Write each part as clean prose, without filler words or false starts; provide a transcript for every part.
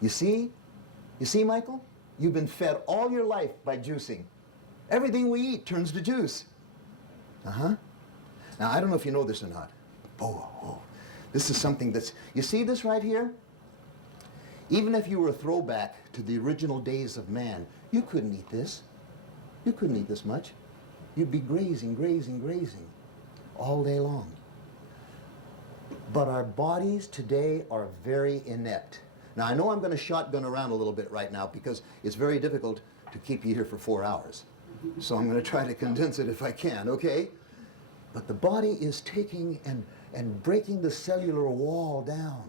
You see? You see, Michael? You've been fed all your life by juicing. Everything we eat turns to juice. Uh-huh. Now, I don't know if you know this or not. Oh. This is something that's... You see this right here? Even if you were a throwback to the original days of man, you couldn't eat this. You couldn't eat this much. You'd be grazing all day long. But our bodies today are very inept. Now, I know I'm going to shotgun around a little bit right now because it's very difficult to keep you here for 4 hours. So I'm going to try to condense it if I can, okay? But the body is taking and breaking the cellular wall down.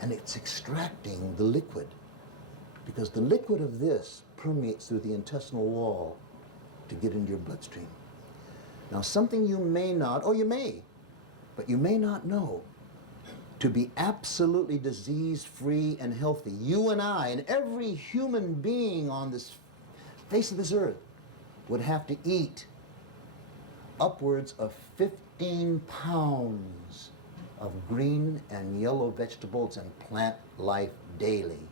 And it's extracting the liquid. Because the liquid of this permeates through the intestinal wall to get into your bloodstream. Now, something you may not, or you may, but you may not know, to be absolutely disease-free and healthy, you and I and every human being on this face of this earth would have to eat upwards of 15 pounds of green and yellow vegetables and plant life daily.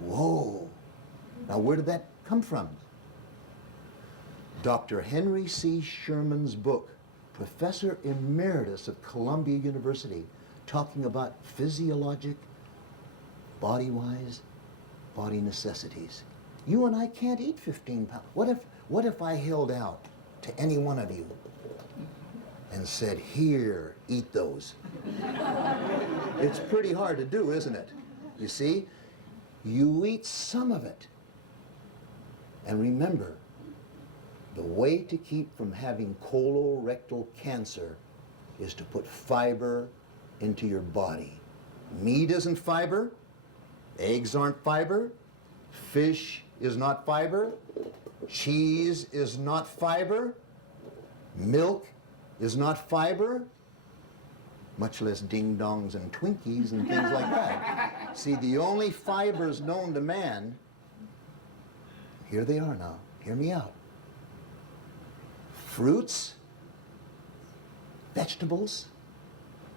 Whoa! Now, where did that come from? Dr. Henry C. Sherman's book, Professor Emeritus of Columbia University, talking about physiologic, body-wise, body necessities. You and I can't eat 15 pounds. What if I held out to any one of you and said, here, eat those? It's pretty hard to do, isn't it? You see, you eat some of it. And remember, the way to keep from having colorectal cancer is to put fiber into your body. Meat isn't fiber, eggs aren't fiber, fish is not fiber, cheese is not fiber, milk is not fiber, much less ding-dongs and Twinkies and things like that. See, the only fibers known to man, here they are now, hear me out. Fruits, vegetables,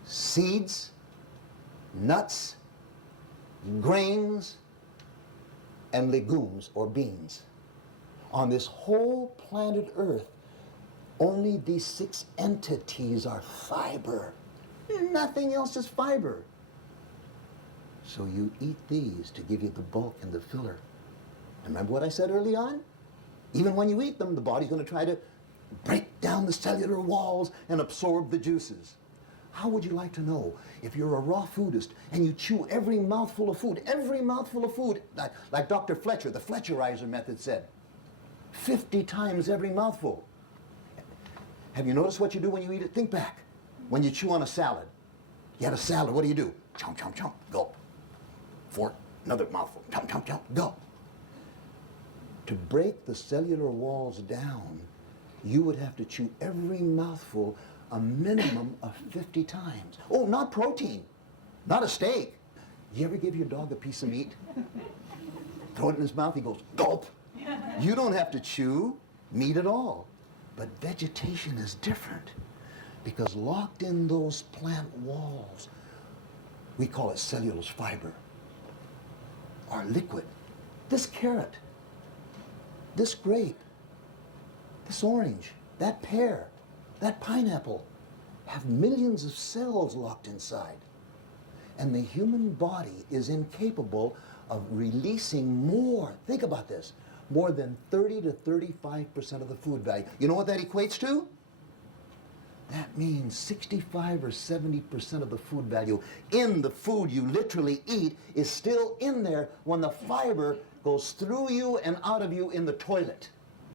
seeds, nuts, grains, and legumes or beans. On this whole planet Earth, only these 6 entities are fiber. Nothing else is fiber. So you eat these to give you the bulk and the filler. Remember what I said early on? Even when you eat them, the body's going to try to break down the cellular walls and absorb the juices. How would you like to know if you're a raw foodist and you chew every mouthful of food, like Dr. Fletcher, the Fletcherizer method said, 50 times every mouthful. Have you noticed what you do when you eat it? Think back. When you chew on a salad, you had a salad, what do? Chomp, chomp, chomp, gulp. Fork, another mouthful, chomp, chomp, chomp, gulp. To break the cellular walls down, you would have to chew every mouthful a minimum of 50 times. Oh, not protein, not a steak. You ever give your dog a piece of meat? Throw it in his mouth, he goes, gulp. You don't have to chew meat at all. But vegetation is different because locked in those plant walls, we call it cellulose fiber, are liquid. This carrot, this grape, this orange, that pear, that pineapple have millions of cells locked inside. And the human body is incapable of releasing more, think about this, more than 30 to 35% of the food value. You know what that equates to? That means 65 or 70% of the food value in the food you literally eat is still in there when the fiber goes through you and out of you in the toilet.